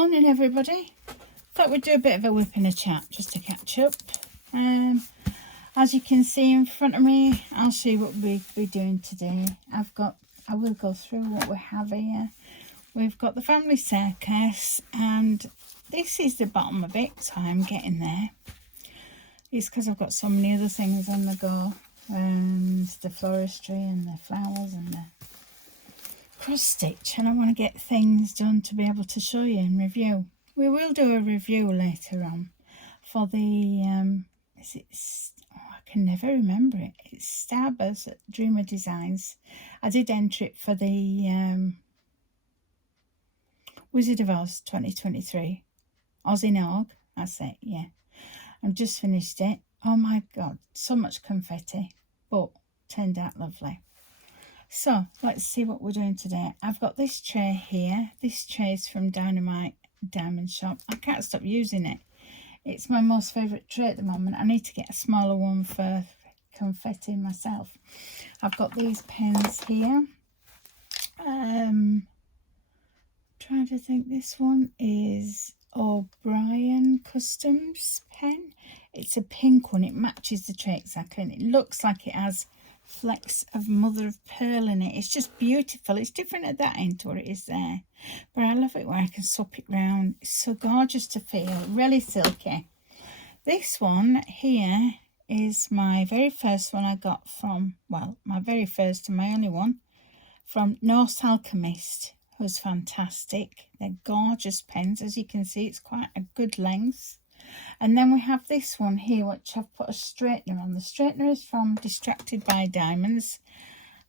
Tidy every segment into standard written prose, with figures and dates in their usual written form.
Morning everybody. Thought we'd do a bit of a whip and a chat just to catch up. As you can see in front of me, I'll show you what we'll be doing today. I will go through what we have here. We've got the family circus, and this is the bottom of it, so I'm getting there. It's because I've got so many other things on the go, and the floristry and the flowers and the cross stitch, and I want to get things done to be able to show you and review. We will do a review later on for the I can never remember it. It's Starburst at Dreamer Designs. I did enter it for the Wizard of Oz 2023 Aussie Nog. That's it. Yeah, I've just finished it. Oh my god, so much confetti, but turned out lovely. So let's see what we're doing today. I've got this tray here. This tray is from Dynamite Diamond Shop. I can't stop using it. It's my most favourite tray at the moment. I need to get a smaller one for confetti myself. I've got these pens here. Trying to think, this one is O'Brien Customs pen. It's a pink one. It matches the tray exactly, and it looks like it has flecks of mother of pearl in it. It's just beautiful. It's different at that end to what it is there, but I love it where I can swap it round. It's so gorgeous to feel, really silky. This one here is my very first one I got from, well, my very first and my only one from Norse Alchemist. It was fantastic. They're gorgeous pens. As you can see, it's quite a good length. And then we have this one here, which I've put a straightener on. The straightener is from Distracted by Diamonds.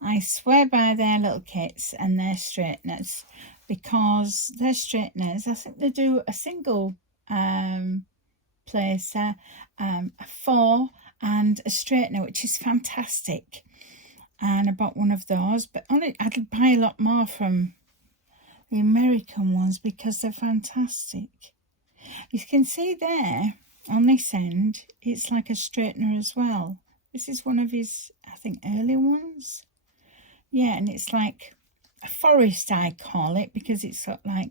I swear by their little kits and their straighteners, because their straighteners, I think they do a single placer, a 4 and a straightener, which is fantastic. And I bought one of those, but I'd buy a lot more from the American ones because they're fantastic. You can see there on this end, it's like a straightener as well. This is one of his, I think, early ones. Yeah, and it's like a forest, I call it, because it's got like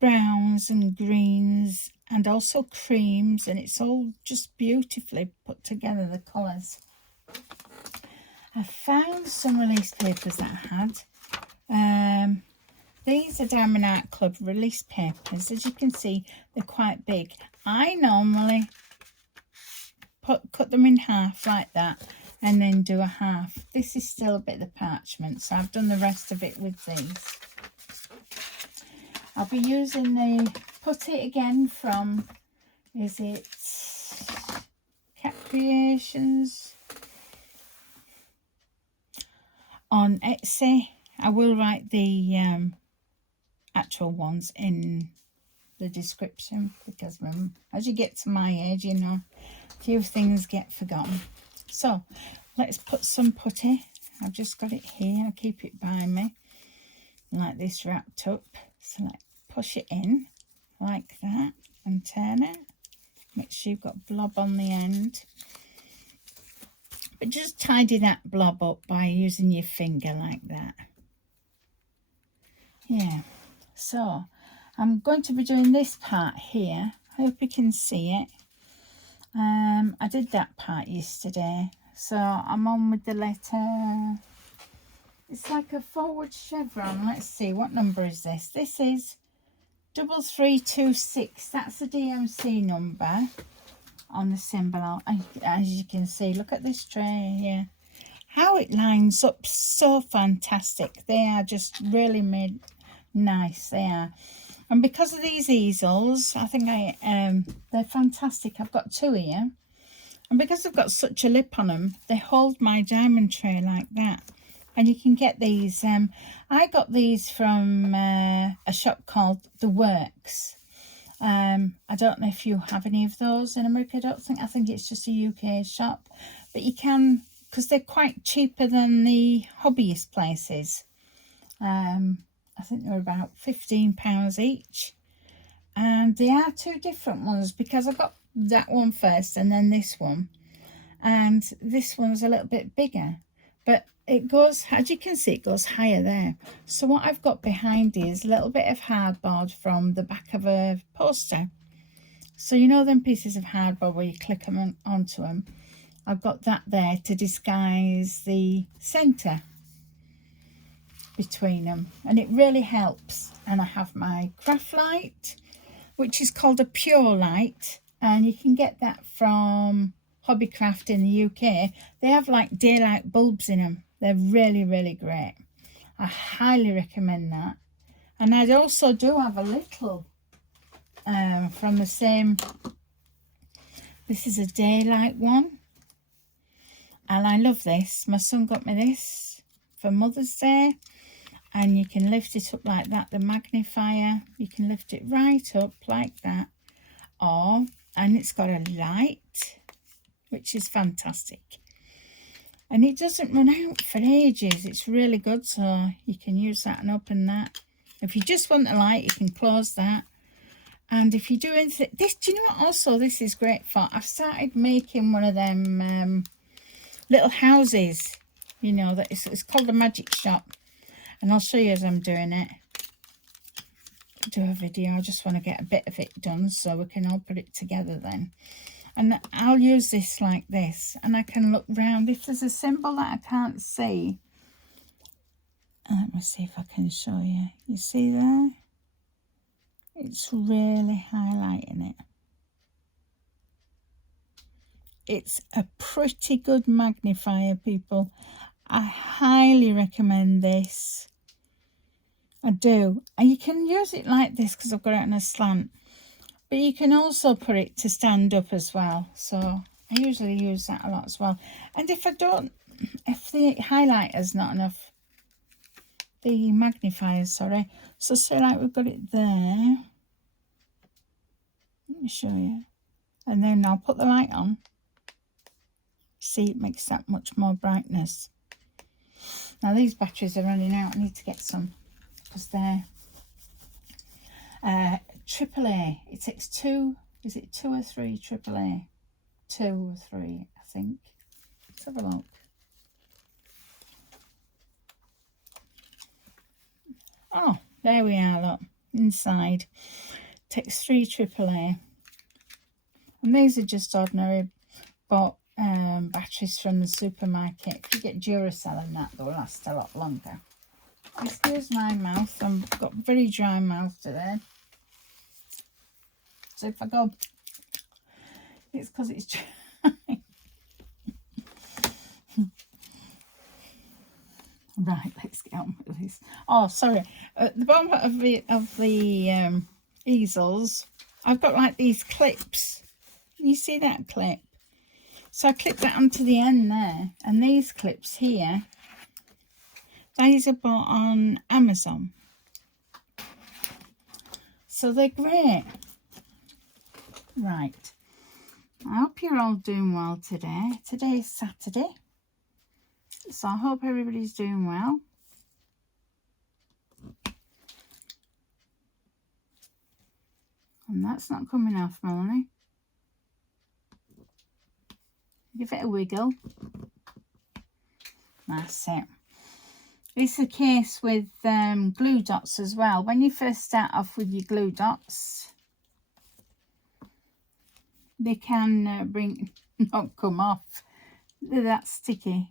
browns and greens and also creams, and it's all just beautifully put together, the colours. I found some release papers that I had. These are Diamond Art Club release papers. As you can see, they're quite big. I normally cut them in half like that and then do a half. This is still a bit of the parchment, so I've done the rest of it with these. I'll be using the Putty again from, is it Cat Creations on Etsy. I will write the actual ones in the description, because as you get to my age, you know, a few things get forgotten. So let's put some putty. I've just got it here. I keep it by me like this, wrapped up. So let's push it in like that and turn it. Make sure you've got blob on the end, but just tidy that blob up by using your finger like that. Yeah, so I'm going to be doing this part here. I hope you can see it. I did that part yesterday, so I'm on with the letter. It's like a forward chevron. Let's see, what number is this? This is 3326. That's the DMC number on the symbol. As you can see, look at this tray here. How it lines up, so fantastic. They are just really made nice, they are. And because of these easels, I think they're fantastic. I've got 2 here, and because they've got such a lip on them, they hold my diamond tray like that. And you can get these, I got these from a shop called The Works. I don't know if you have any of those in America. I think it's just a UK shop, but you can, because they're quite cheaper than the hobbyist places. I think they're about £15 each, and they are 2 different ones, because I got that one first and then this one, and this one's a little bit bigger, But it goes, as you can see, it goes higher there. So what I've got behind is a little bit of hardboard from the back of a poster. So you know them pieces of hardboard where you click them onto them? I've got that there to disguise the centre between them, and it really helps. And I have my craft light, which is called a pure light, and you can get that from Hobbycraft in the UK. They have like daylight bulbs in them. They're really, really great. I highly recommend that. And I also do have a little from the same, this is a daylight one, and I love this. My son got me this for Mother's Day, and you can lift it up like that, the magnifier. You can lift it right up like that, and it's got a light, which is fantastic, and it doesn't run out for ages. It's really good, so you can use that and open that. If you just want the light, you can close that. And if you do anything, this, do you know what also this is great for? I've started making one of them little houses, you know, that it's called a magic shop, and I'll show you as I'm doing it. Do a video. I just want to get a bit of it done so we can all put it together then. And I'll use this like this, and I can look round. If there's a symbol that I can't see, let me see if I can show you. You see there? It's really highlighting it. It's a pretty good magnifier, people. I highly recommend this. I do. And you can use it like this because I've got it on a slant. But you can also put it to stand up as well. So I usually use that a lot as well. And if if the highlighter's not enough, the magnifier, sorry. So say like we've got it there. Let me show you. And then I'll put the light on. See, it makes that much more brightness. Now these batteries are running out. I need to get some because they're AAA. It takes 2, is it 2 or 3 AAA? 2 or 3, I think. Let's have a look. Oh, there we are, look, inside. Takes 3 AAA. And these are just ordinary batteries from the supermarket. If you get Duracell and that, they'll last a lot longer. Excuse my mouth, I've got very dry mouth today. So if I go, it's because it's dry. Right, let's get on with this. Oh, sorry. At the bottom of the easels, I've got like these clips. Can you see that clip? So I clip that onto the end there, and these clips here, these are bought on Amazon. So they're great. Right. I hope you're all doing well today. Today is Saturday. So I hope everybody's doing well. And that's not coming off, Melanie. Give it a wiggle. That's it. It's the case with glue dots as well. When you first start off with your glue dots, they can not come off. They're that sticky.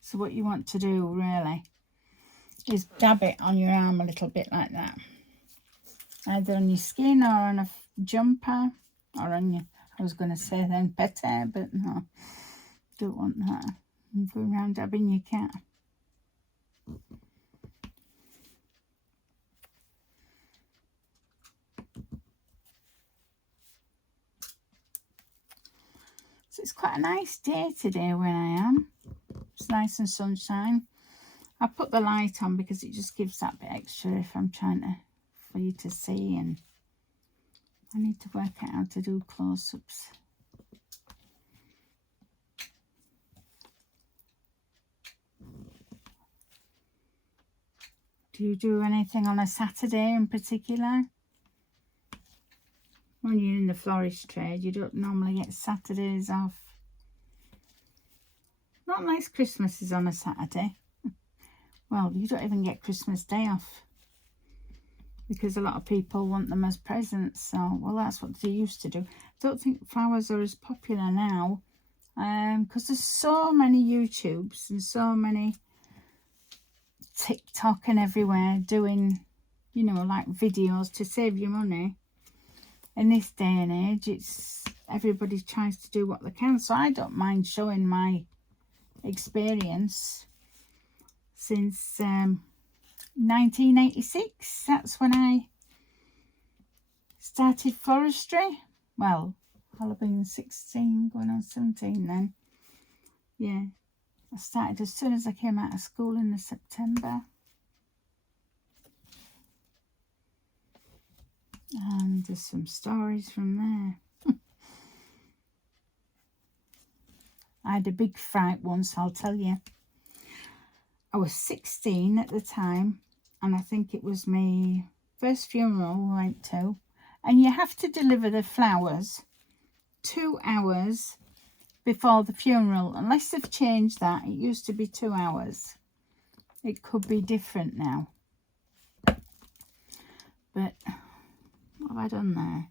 So what you want to do really is dab it on your arm a little bit like that. Either on your skin or on a jumper or on your, I was going to say then pet hair, but no, don't want that. And go around dabbing your cat. So it's quite a nice day today where I am. It's nice and sunshine. I put the light on because it just gives that bit extra if I'm trying to, for you to see, and I need to work out how to do close-ups. Do you do anything on a Saturday in particular? When you're in the florist trade, you don't normally get Saturdays off. Not unless Christmas is on a Saturday. Well, you don't even get Christmas Day off, because a lot of people want them as presents. So, well, that's what they used to do. I don't think flowers are as popular now, because there's so many YouTubes and so many TikTok and everywhere doing, you know, like videos to save you money. In this day and age, it's everybody tries to do what they can. So I don't mind showing my experience since 1986. That's when I started forestry. Well, I'll have been 16, going on 17 then. Yeah, I started as soon as I came out of school in the September. And there's some stories from there. I had a big fright once, I'll tell you. I was 16 at the time, and I think it was my first funeral we went to. And you have to deliver the flowers 2 hours before the funeral. Unless they've changed that, it used to be 2 hours. It could be different now. But what have I done there?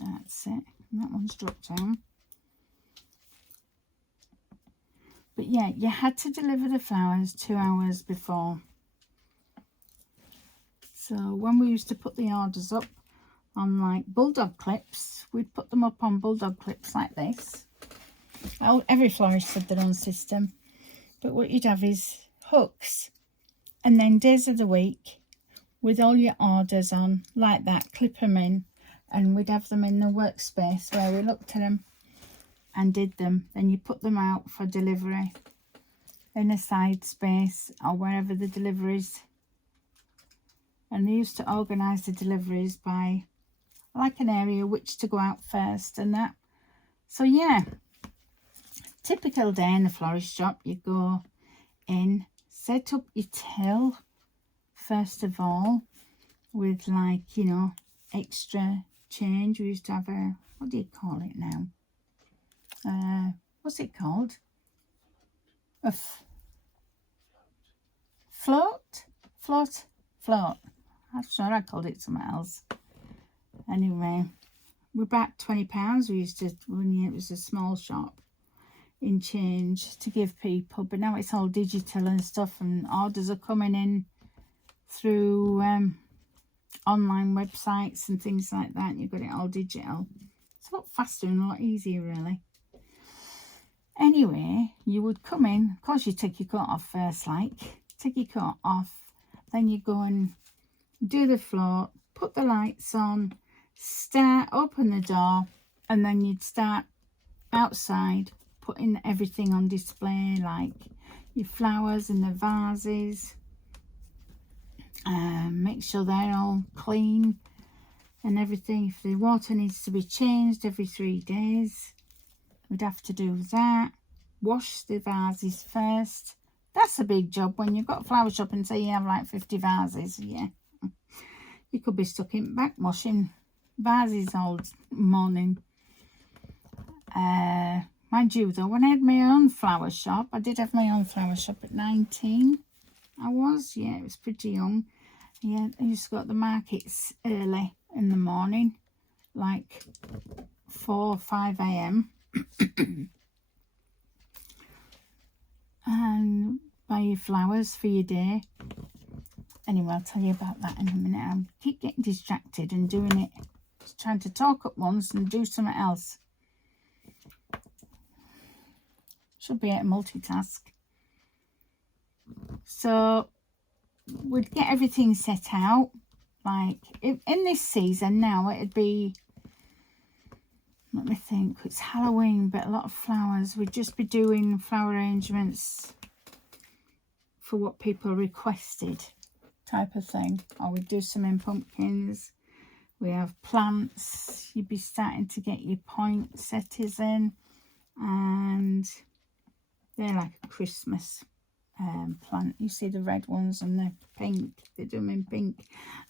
That's it. And that one's dropped down. But yeah, you had to deliver the flowers 2 hours before. So when we used to put the orders up on like bulldog clips, we'd put them up on bulldog clips like this. Well, every florist had their own system. But what you'd have is hooks, and then days of the week with all your orders on like that, clip them in, and we'd have them in the workspace where we looked at them and did them. Then you put them out for delivery in a side space or wherever the deliveries. And they used to organise the deliveries by like an area which to go out first and that. So yeah, typical day in the florist shop. You go in, set up your till first of all with, like, you know, extra change. We used to have a, what do you call it now? What's it called? A float. I'm sure I called it something else. Anyway, we're about £20. We used to, when it was a small shop, in change to give people. But now it's all digital and stuff, and orders are coming in through online websites and things like that. And you've got it all digital. It's a lot faster and a lot easier, really. Anyway, you would come in. Of course, you take your coat off first, like. Take your coat off. Then you go and do the float, put the lights on, start, open the door, and then you'd start outside putting everything on display, like your flowers in the vases. Make sure they're all clean and everything. If the water needs to be changed every 3 days, we'd have to do that. Wash the vases first. That's a big job when you've got a flower shop and say you have like 50 vases. Yeah, you could be stuck in back washing vases all morning. Mind you though, when I had my own flower shop, I did have my own flower shop at 19. I was, yeah, it was pretty young. Yeah, I used to go to the markets early in the morning, like 4 or 5 a.m. and buy your flowers for your day. Anyway, I'll tell you about that in a minute. I keep getting distracted and doing it, just trying to talk at once and do something else. Should be able to multitask. So we'd get everything set out. Like in this season now, it'd be, let me think, it's Halloween, but a lot of flowers. We'd just be doing flower arrangements for what people requested, type of thing. Or we'd do some in pumpkins. We have plants. You'd be starting to get your poinsettias in, and they're like a Christmas plant. You see the red ones and the pink. They do them in pink,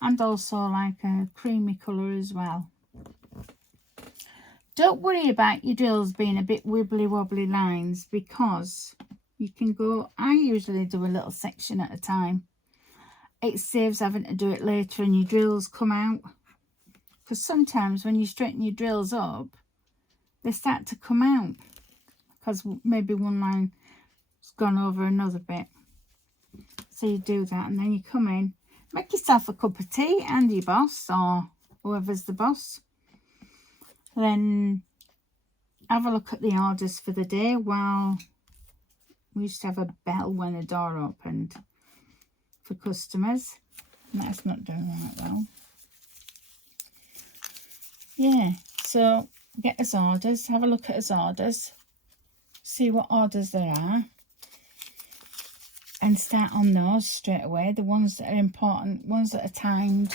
and also like a creamy colour as well. Don't worry about your drills being a bit wibbly wobbly lines, because you can go, I usually do a little section at a time. It saves having to do it later and your drills come out, because sometimes when you straighten your drills up, they start to come out because maybe one line has gone over another bit. So you do that, and then you come in, make yourself a cup of tea and your boss, or whoever's the boss. Then have a look at the orders for the day. While we used to have a bell when the door opened for customers. That's not doing right well. Yeah, so get us orders, have a look at us orders, see what orders there are, and start on those straight away. The ones that are important, ones that are timed,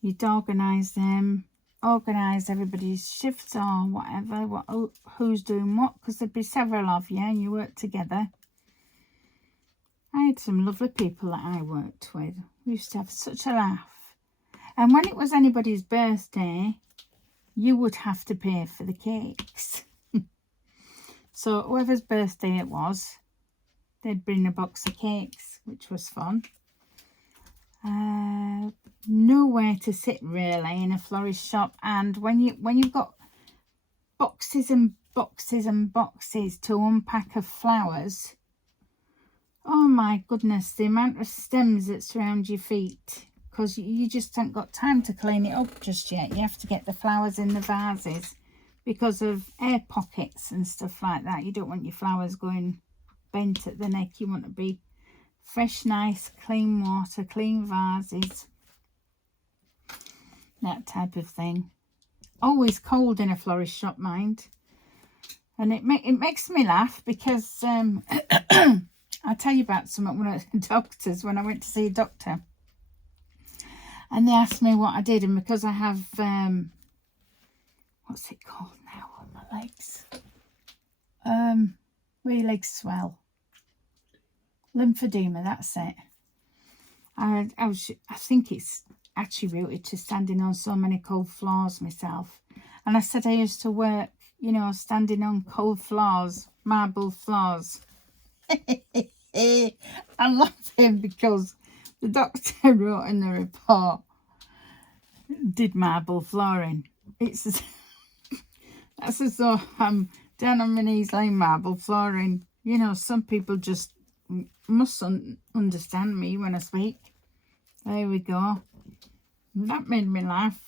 you'd organise them, organise everybody's shifts or whatever, who's doing what, because there'd be several of you and you work together. I had some lovely people that I worked with. We used to have such a laugh. And when it was anybody's birthday, you would have to pay for the cakes. So whoever's birthday it was, they'd bring a box of cakes, which was fun. Nowhere to sit really in a florist shop, and when you've got boxes and boxes and boxes to unpack of flowers, oh my goodness, the amount of stems that surround your feet, because you just haven't got time to clean it up just yet. You have to get the flowers in the vases because of air pockets and stuff like that. You don't want your flowers going bent at the neck. You want to be fresh, nice, clean water, clean vases, that type of thing. Always cold in a florist shop, mind. And it makes me laugh because I'll tell you about something when I was at doctors, when I went to see a doctor. And they asked me what I did, and because I have, what's it called now on my legs? Where your legs swell. Lymphedema, that's it. I think it's attributed to standing on so many cold floors myself. And I said I used to work, you know, standing on cold floors, marble floors. I'm laughing because the doctor wrote in the report, did marble flooring. It's that's as though I'm down on my knees laying marble flooring. You know, some people just mustn't understand me when I speak. There we go. That made me laugh.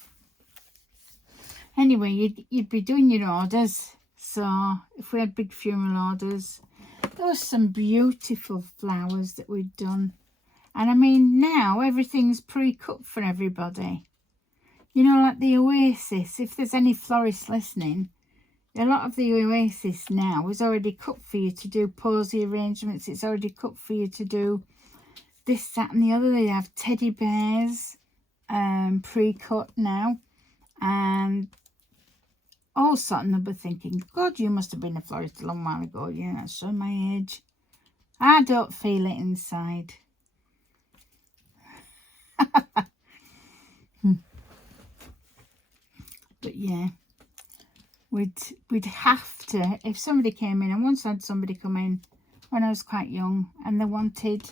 Anyway, you'd be doing your orders. So if we had big funeral orders, there was some beautiful flowers that we'd done. And I mean, now everything's pre-cut for everybody. You know, like the Oasis, if there's any florists listening, a lot of the Oasis now is already cut for you to do posy arrangements. It's already cut for you to do this, that and the other. They have teddy bears pre-cut now. And all sort of number thinking, God, you must have been a florist a long while ago. Yeah, that's showing my age. I don't feel it inside. But yeah, we'd have to, if somebody came in, and once I had somebody come in when I was quite young, and they wanted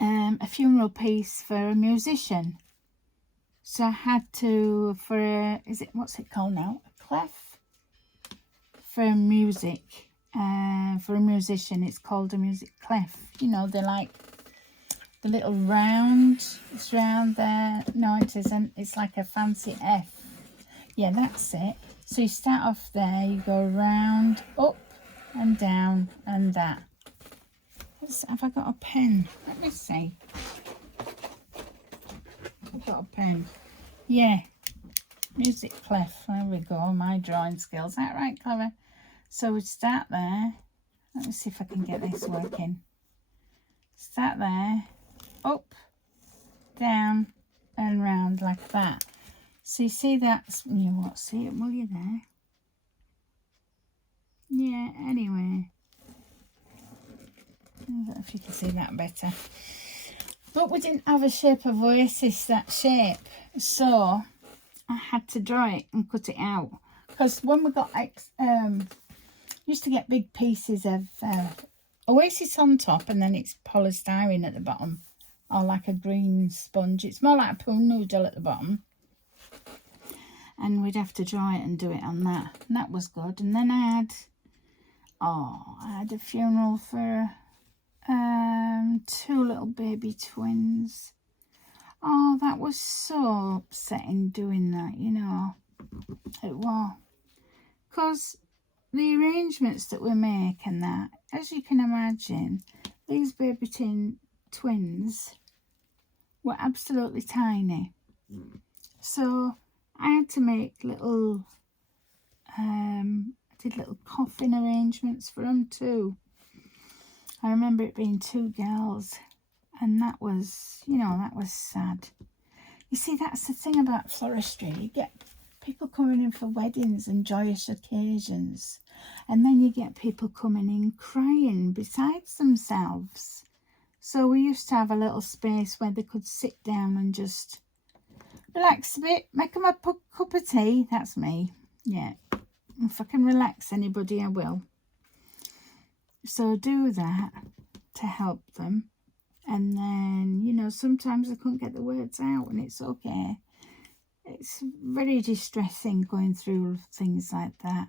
a funeral piece for a musician. So I had to, for a, what's it called now? A clef? For music. For a musician, it's called a music clef. You know, they're like the little round, it's round there. No, it isn't. It's like a fancy F. Yeah, that's it. So you start off there, you go round, up and down and that. Have I got a pen? Let me see. I've got a pen. Yeah, music clef. There we go, my drawing skills. Is that right, Clara? So we start there. Let me see if I can get this working. Start there, up, down, and round like that. So you see that's, you won't see it, will you there? Yeah, anyway. I don't know if you can see that better. But we didn't have a shape of Oasis, that shape. So I had to dry it and cut it out. Because when we got, used to get big pieces of Oasis on top, and then it's polystyrene at the bottom. Or like a green sponge. It's more like a pool noodle at the bottom. And we'd have to dry it and do it on that. And that was good. And then I had a funeral for 2 little baby twins. Oh, that was so upsetting doing that, you know. It was. Because the arrangements that we make and that, as you can imagine, these baby twins were absolutely tiny. So I had to make little, I did little coffin arrangements for them too. I remember it being 2 girls, and that was, you know, that was sad. You see, that's the thing about floristry. You get people coming in for weddings and joyous occasions, and then you get people coming in crying besides themselves. So we used to have a little space where they could sit down and just relax a bit, make them a cup of tea. That's me. Yeah. If I can relax anybody, I will. So do that to help them. And then, you know, sometimes I couldn't get the words out, and it's okay. It's very distressing going through things like that.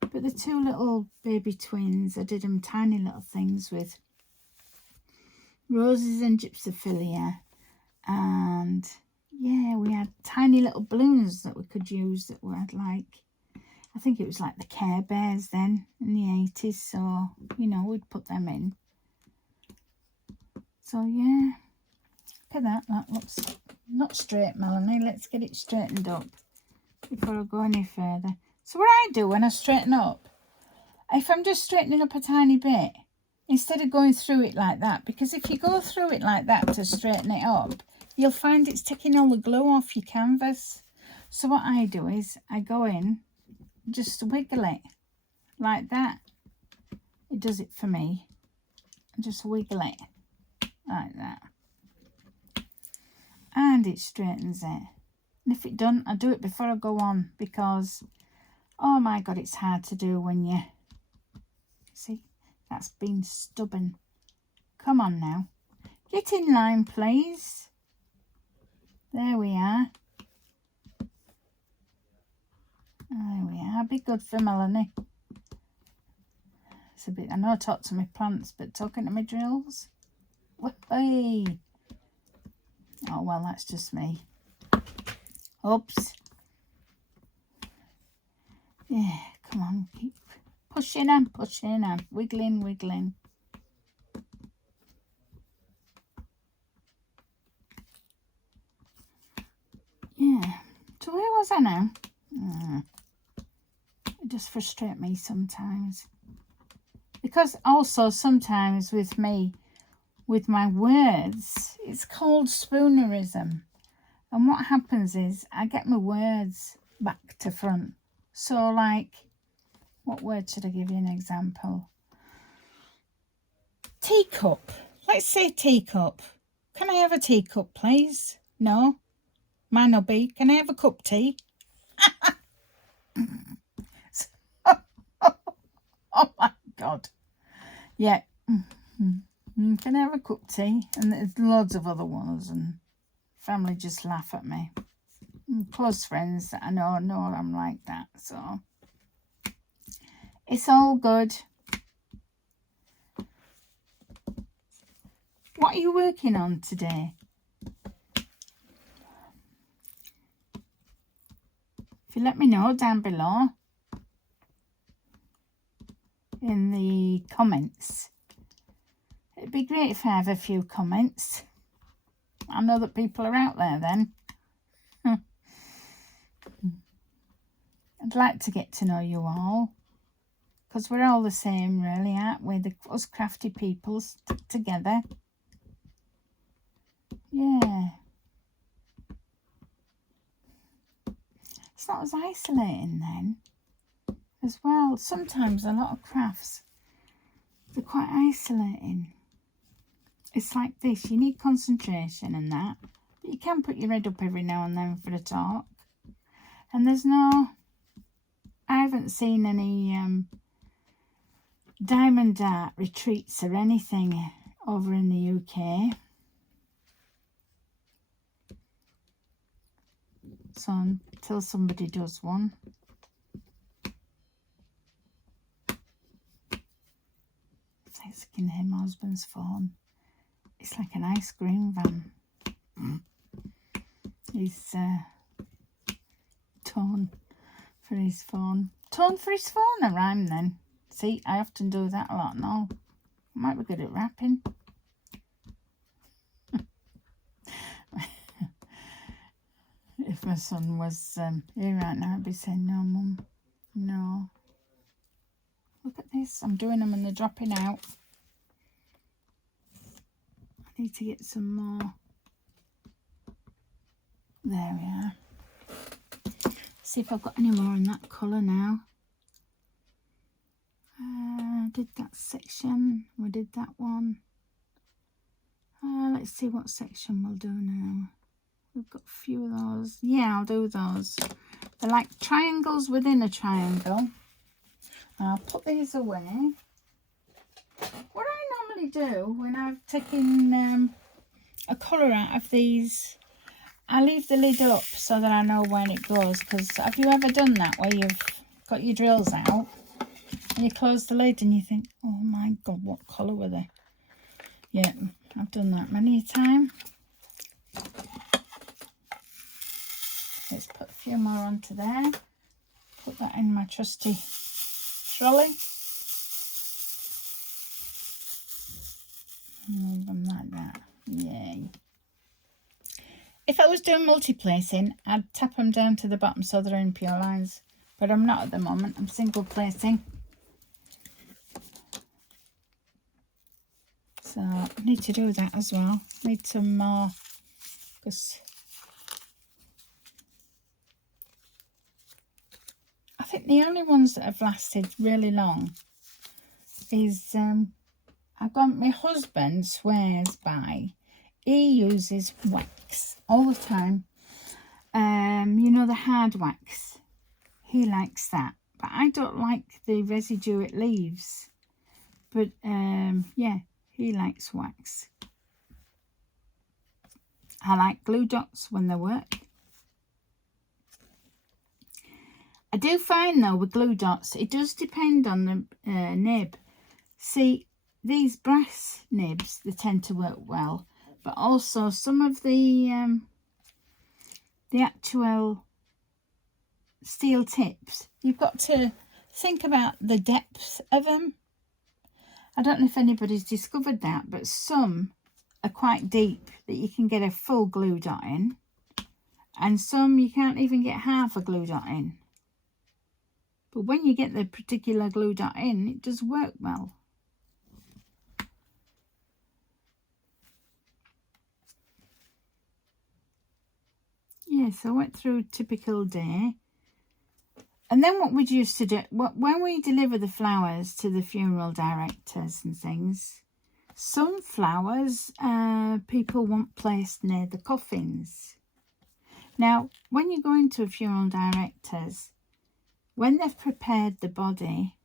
But the 2 little baby twins, I did them tiny little things with roses and gypsophilia, and yeah, we had tiny little balloons that we could use that were like, I think it was like the Care Bears then in the 80s, so you know, we'd put them in. So yeah, look at that looks not straight, Melanie. Let's get it straightened up before I go any further. So what I do when I straighten up, if I'm just straightening up a tiny bit, instead of going through it like that, because if you go through it like that to straighten it up, you'll find it's taking all the glue off your canvas. So what I do is I go in, just wiggle it like that. It does it for me. Just wiggle it like that, and it straightens it. And if it doesn't, I do it before I go on, because oh my god, it's hard to do when you see. That's been stubborn. Come on now. Get in line, please. There we are. There we are. Be good for Melanie. It's a bit, I know I talk to my plants, but talking to my drills. Hey. Oh, well, that's just me. Oops. Yeah, come on. Keep pushing and pushing and wiggling, wiggling. Yeah. So where was I now? It just frustrates me sometimes. Because also sometimes with me, with my words, it's called spoonerism. And what happens is I get my words back to front. So like, what word should I give you an example? Teacup. Let's say teacup. Can I have a teacup, please? No? Mine will be, can I have a cup tea? Oh my God. Yeah. Can I have a cup tea? And there's loads of other ones, and family just laugh at me. And close friends that I know I'm like that, so it's all good. What are you working on today? If you let me know down below in the comments. It'd be great if I have a few comments. I know that people are out there then. I'd like to get to know you all, because we're all the same really, aren't we? Us crafty people stick together. Yeah. It's not as isolating then as well. Sometimes a lot of crafts, they're quite isolating. It's like this, you need concentration and that, but you can put your head up every now and then for a talk. And I haven't seen any diamond art retreats or anything over in the UK. So until somebody does one. I can hear my husband's phone. It's like an ice cream van. He's torn for his phone. Torn for his phone, a rhyme then. See, I often do that a lot now. I might be good at rapping. If my son was here right now, I'd be saying, no, Mum, no. Look at this. I'm doing them and they're dropping out. I need to get some more. There we are. See if I've got any more in that colour now. Did that section. We did that one. Let's see what section we'll do now. We've got a few of those. Yeah, I'll do those. They're like triangles within a triangle. I'll put these away. What I normally do when I've taken a colour out of these, I leave the lid up so that I know when it goes. Because have you ever done that where you've got your drills out and you close the lid and you think, oh my God, what colour were they? Yeah, I've done that many a time. Let's put a few more onto there. Put that in my trusty trolley. Move them like that. Yay. If I was doing multi-placing, I'd tap them down to the bottom so they're in pure lines. But I'm not at the moment. I'm single placing. So I need to do that as well. Need some more. Because I think the only ones that have lasted really long is my husband swears by. He uses wax all the time. You know, the hard wax. He likes that. But I don't like the residue it leaves. But yeah, he likes wax. I like glue dots when they work. I do find though with glue dots, it does depend on the nib. See, these brass nibs, they tend to work well, but also some of the actual steel tips, you've got to think about the depth of them. I don't know if anybody's discovered that, but some are quite deep that you can get a full glue dot in, and some you can't even get half a glue dot in. But when you get the particular glue dot in, it does work well. Yes, I went through a typical day. And then what we used to do, when we deliver the flowers to the funeral directors and things, some flowers people want placed near the coffins. Now, when you go into a funeral director's, when they've prepared the body,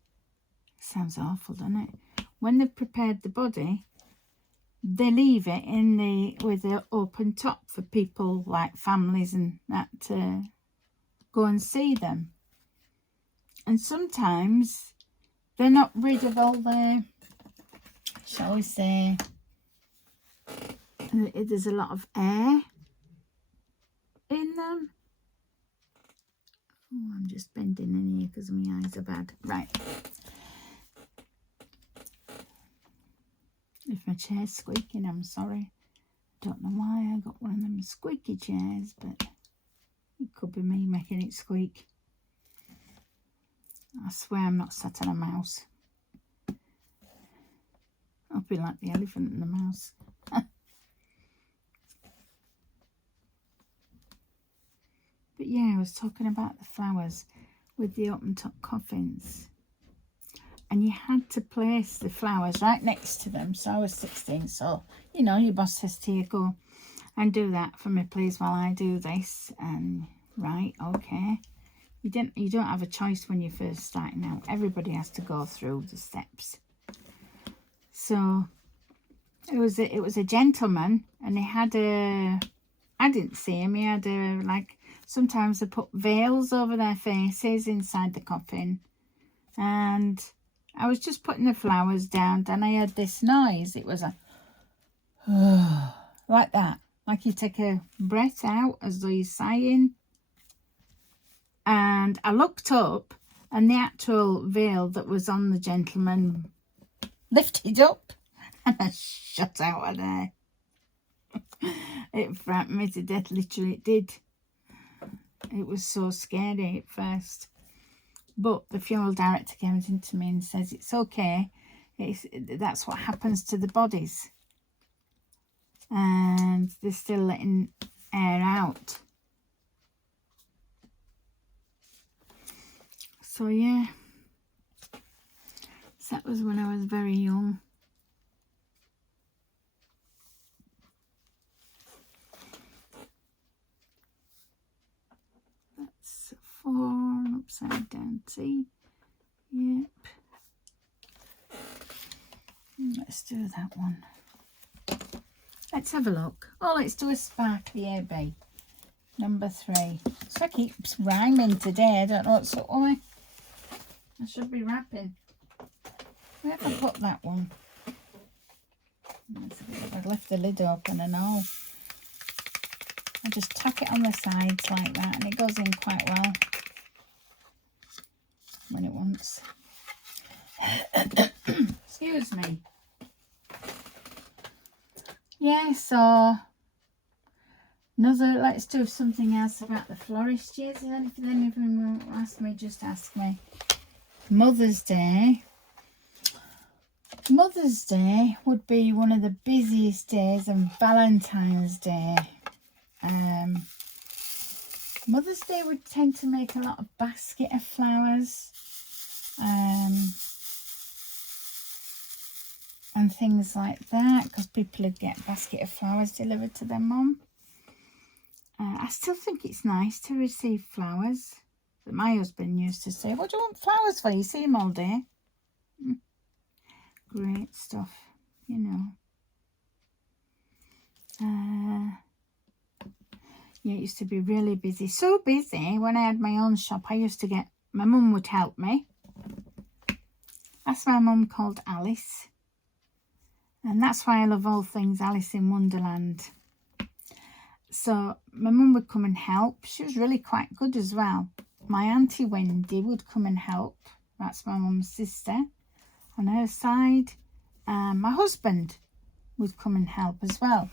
sounds awful, doesn't it? When they've prepared the body, they leave it with the open top for people like families and that to go and see them. And sometimes they're not rid of all the, shall we say, there's a lot of air in them. Oh, I'm just bending in here because my eyes are bad. Right. If my chair's squeaking, I'm sorry. Don't know why I got one of them squeaky chairs, but it could be me making it squeak. I swear I'm not sat on a mouse. I'll be like the elephant and the mouse. But yeah, I was talking about the flowers with the open top coffins. And you had to place the flowers right next to them. So I was 16, so, you know, your boss says to you, go and do that for me, please, while I do this. And, right, okay. You don't have a choice when you're first starting out. Everybody has to go through the steps. So it was a gentleman, and he had a, I didn't see him, he had a, like, sometimes they put veils over their faces inside the coffin. And I was just putting the flowers down, and I heard this noise. It was a like that, like you take a breath out as though you're sighing. And I looked up, and the actual veil that was on the gentleman lifted up, and I shot out of there. It frightened me to death, literally, it did. It was so scary at first. But the funeral director came into me and says, it's okay. That's what happens to the bodies. And they're still letting air out. So yeah, so that was when I was very young. That's 4 upside down T. Yep. Let's do that one. Let's have a look. Oh, let's do a sparkly AB. Number 3. So I keep rhyming today. I don't know what's up with me. I should be rapping. Where have I put that one? I've left the lid open and all. I just tuck it on the sides like that, and it goes in quite well when it wants. Excuse me. Yeah, so another, let's do something else about the florist years. If anyone will ask me, just ask me. Mother's Day. Mother's Day would be one of the busiest days, and Valentine's Day. Mother's Day would tend to make a lot of basket of flowers, and things like that, because people would get a basket of flowers delivered to their mum. I still think it's nice to receive flowers. But my husband used to say, what do you want flowers for? You see them all day. Great stuff, you know. Yeah, it used to be really busy. So busy, when I had my own shop, I used to get, my mum would help me. That's my mum called Alice. And that's why I love all things Alice in Wonderland. So my mum would come and help. She was really quite good as well. My auntie Wendy would come and help. That's my mum's sister on her side. My husband would come and help as well.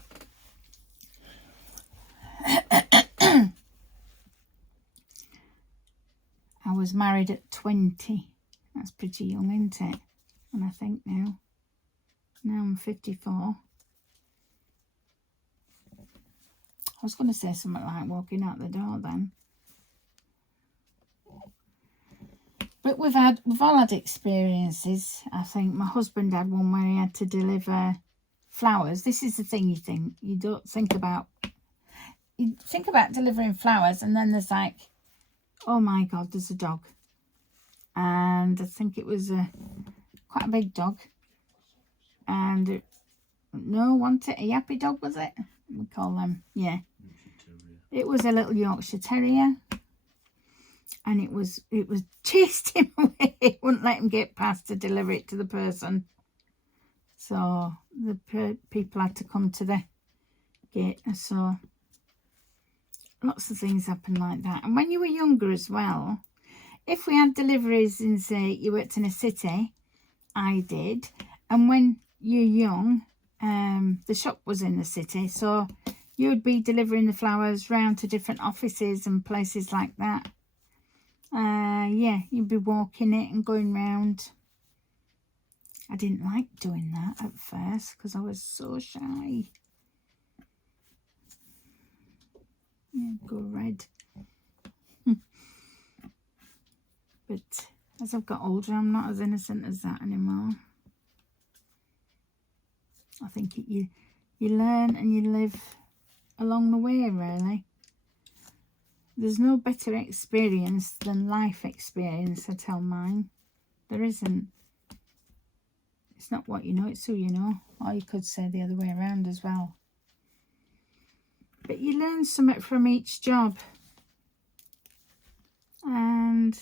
I was married at 20. That's pretty young, isn't it? And I think now I'm 54. I was going to say something like walking out the door then. But we've all had experiences. I think my husband had one where he had to deliver flowers. This is the thing you don't think about. You think about delivering flowers, and then there's like, oh my God, there's a dog. And I think it was quite a big dog. And a yappy dog, was it? We call them, yeah. It was a little Yorkshire Terrier. And it was chased him away. It wouldn't let him get past to deliver it to the person. So the people had to come to the gate. So lots of things happen like that. And when you were younger as well, if we had deliveries in, say, you worked in a city, I did. And when you're young, the shop was in the city. So you would be delivering the flowers round to different offices and places like that. Yeah, you'd be walking it and going round. I didn't like doing that at first because I was so shy. Yeah, go red. But as I've got older, I'm not as innocent as that anymore. I think you learn and you live along the way, really. There's no better experience than life experience, I tell mine. There isn't. It's not what you know, it's who you know. Or you could say the other way around as well. But you learn something from each job. And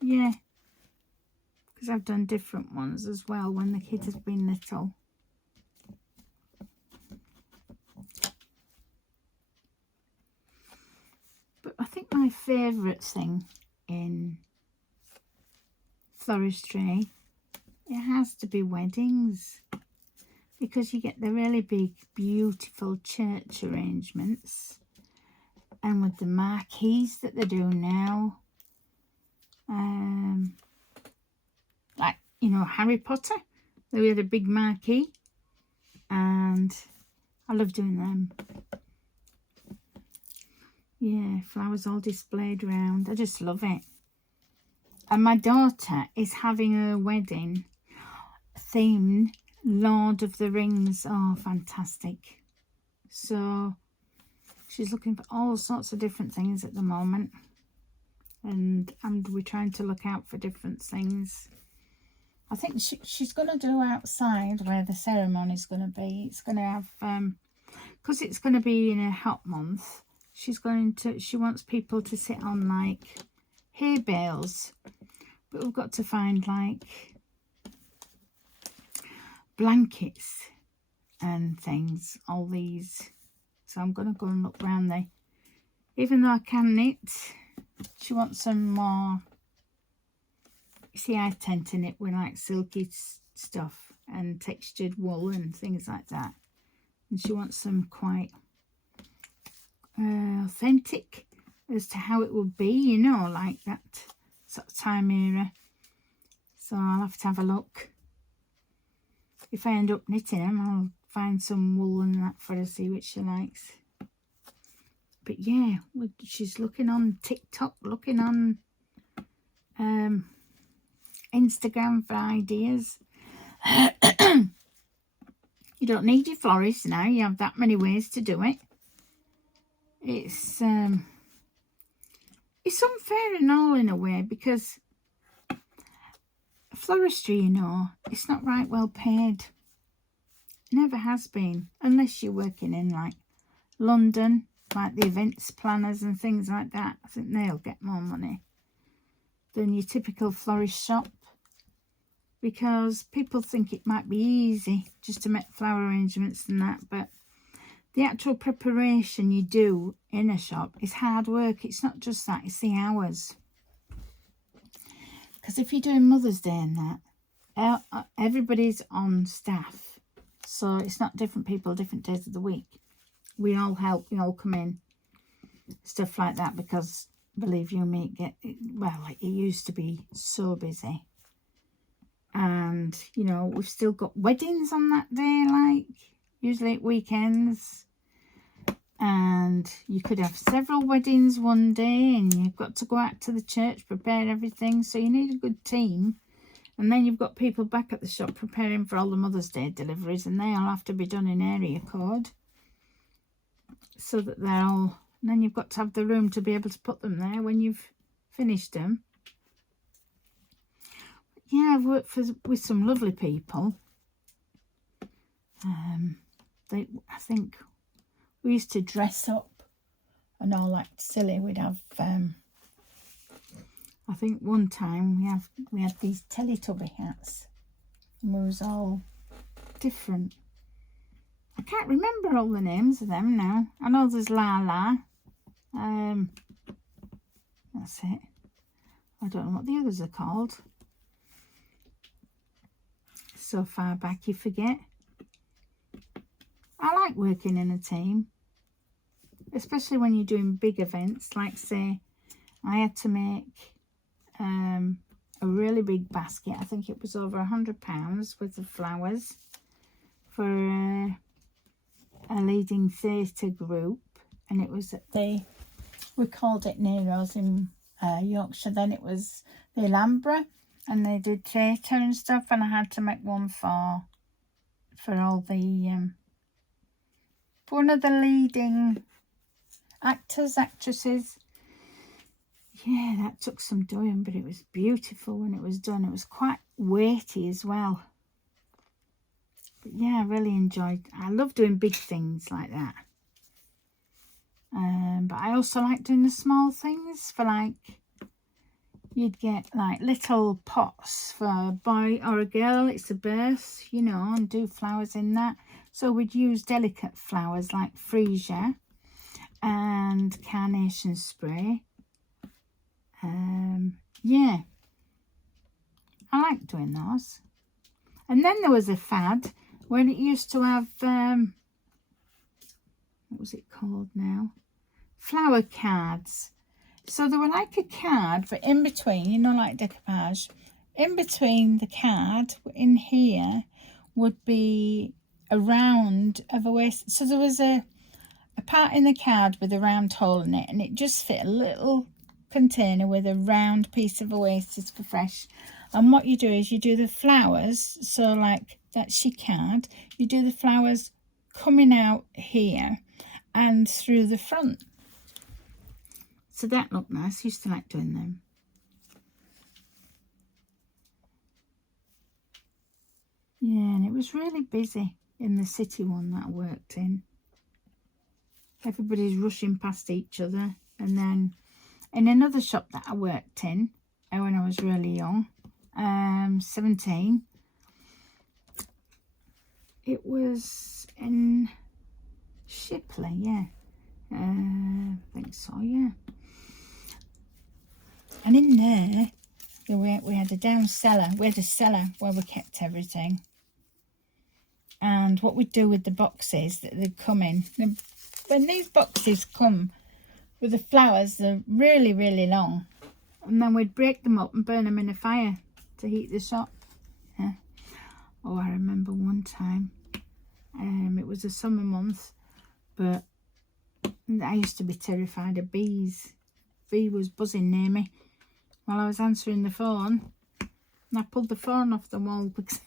yeah, because I've done different ones as well when the kid has been little. But I think my favourite thing in floristry, it has to be weddings, because you get the really big, beautiful church arrangements, and with the marquees that they do now, like, you know, Harry Potter, they had a big marquee, and I love doing them. Yeah, flowers all displayed around. I just love it. And my daughter is having a wedding themed Lord of the Rings. Oh, fantastic. So she's looking for all sorts of different things at the moment. And we're trying to look out for different things. I think she's going to do outside where the ceremony's going to be. It's going to have, because it's going to be in a hot month, she wants people to sit on like hay bales. But we've got to find like blankets and things, all these. So I'm going to go and look around there. Even though I can knit, she wants some more. You see, I tend to knit with like silky stuff and textured wool and things like that. And she wants some quite authentic as to how it would be, you know, like that sort of time era. So I'll have to have a look. If I end up knitting them, I'll find some wool and that for her, see what she likes. But yeah, she's looking on TikTok, looking on Instagram for ideas. You don't need your florist now. You have that many ways to do it. It's unfair and all in a way, because floristry, you know, it's not right well paid. Never has been, unless you're working in like London, like the events planners and things like that. I think they'll get more money than your typical florist shop, because people think it might be easy just to make flower arrangements and that, but the actual preparation you do in a shop is hard work. It's not just that, it's the hours. Because if you're doing Mother's Day and that, everybody's on staff. So it's not different people, different days of the week. We all help, we all come in. Stuff like that, because believe you me, it used to be so busy. And, you know, we've still got weddings on that day, like usually at weekends. And you could have several weddings one day, and you've got to go out to the church, prepare everything. So you need a good team. And then you've got people back at the shop preparing for all the Mother's Day deliveries, and they all have to be done in area code, so that they're all... And then you've got to have the room to be able to put them there when you've finished them. Yeah, I've worked with some lovely people. I think we used to dress up and all like silly. We'd have, I think one time we had these Teletubby hats, and we was all different. I can't remember all the names of them now. I know there's Lala. That's it. I don't know what the others are called. So far back you forget. I like working in a team, especially when you're doing big events. Like, say, I had to make a really big basket. I think it was over £100 worth of flowers for a leading theatre group, and it was at we called it Nero's in Yorkshire. Then it was the Alhambra, and they did theatre and stuff, and I had to make one for all the for one of the leading actresses. yeah, that took some doing, but it was beautiful when it was done. It was quite weighty as well. But yeah, I really enjoyed. I love doing big things like that. But I also like doing the small things for, like, you'd get like little pots for a boy or a girl. It's a birth, you know, and do flowers in that. So we'd use delicate flowers like freesia and carnation spray. Yeah, I like doing those. And then there was a fad when it used to have, what was it called now? Flower cards. So they were like a card, but in between, you know, like decoupage, in between the card in here would be a round of a waist. So there was a part in the card with a round hole in it, and it just fit a little container with a round piece of oasis for fresh. And what you do is you do the flowers, so like that's your card, you do the flowers coming out here and through the front. So that looked nice. I used to like doing them. Yeah, and it was really busy in the city one that I worked in. Everybody's rushing past each other. And then in another shop that I worked in when I was really young, 17, it was in Shipley, yeah. I think so, yeah. And in there, we had a down cellar. We had a cellar where we kept everything. And what we'd do with the boxes that they'd come in. When these boxes come with the flowers, they're really, really long. And then we'd break them up and burn them in a fire to heat the shop. Yeah. Oh, I remember one time. It was a summer month, but I used to be terrified of bees. Bee was buzzing near me while I was answering the phone, and I pulled the phone off the wall because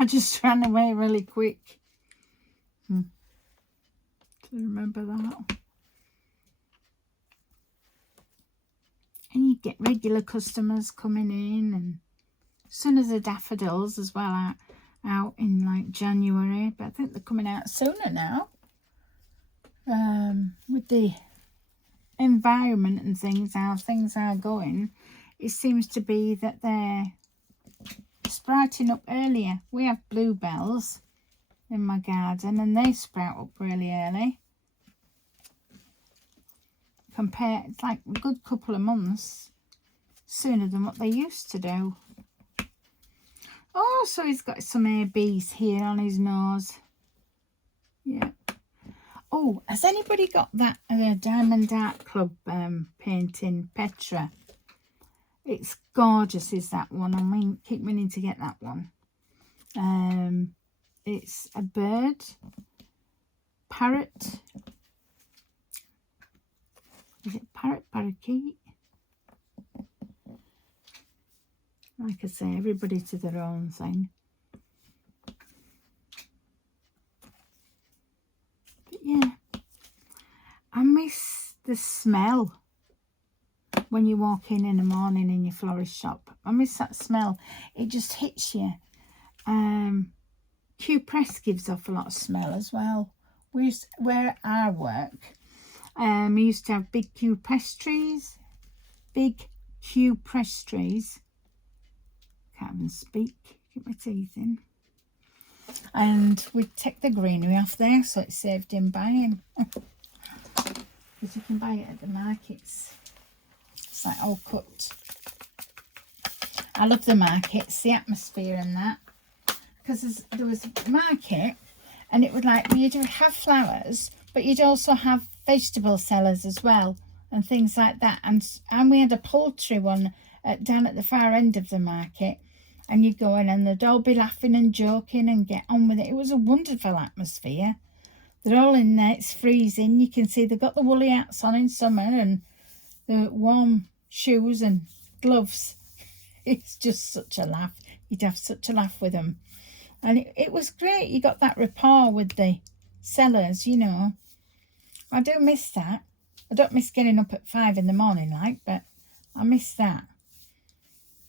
I just ran away really quick. Do you remember that? And you get regular customers coming in, and as soon as the daffodils as well out in like January, but I think they're coming out sooner now. With the environment and things, how things are going, it seems to be that they're sprouting up earlier. We have bluebells in my garden and they sprout up really early. It's like a good couple of months sooner than what they used to do. Oh, so he's got some ABs here on his nose. Yeah. Oh, has anybody got that Diamond Art Club painting, Petra? It's gorgeous, is that one. I keep meaning to get that one. It's a bird, parrot. Is it parrot, parakeet? Like I say, everybody to their own thing. But yeah, I miss the smell when you walk in the morning in your florist shop. I miss that smell. It just hits you. Q Press gives off a lot of smell as well. Where I work, we used to have big Q Press trees. Big Q Press trees. Can't even speak. Get my teeth in. And we'd take the greenery off there, so it saved him buying. Because you can buy it at the markets. It's like all cut. I love the markets, the atmosphere and that. Because there was a market, and it would like, you'd have flowers, but you'd also have vegetable sellers as well, and things like that. And we had a poultry one down at the far end of the market. And you go in and they'd all be laughing and joking and get on with it. It was a wonderful atmosphere. They're all in there. It's freezing. You can see they've got the woolly hats on in summer and the warm shoes and gloves. It's just such a laugh. You'd have such a laugh with them. And it was great. You got that rapport with the sellers, you know. I do miss that. I don't miss getting up at 5 in the morning, like, but I miss that.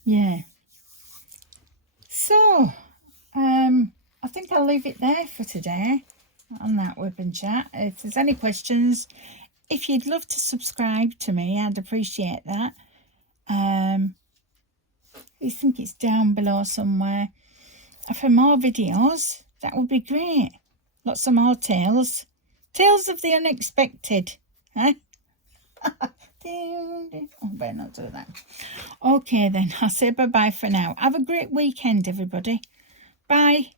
Yeah. So, I think I'll leave it there for today on that whip and chat. If there's any questions, if you'd love to subscribe to me, I'd appreciate that. I think it's down below somewhere. For more videos, that would be great. Lots of more tales. Tales of the unexpected. Huh? Oh, better not do that. Okay then, I'll say bye-bye for now. Have a great weekend, everybody. Bye.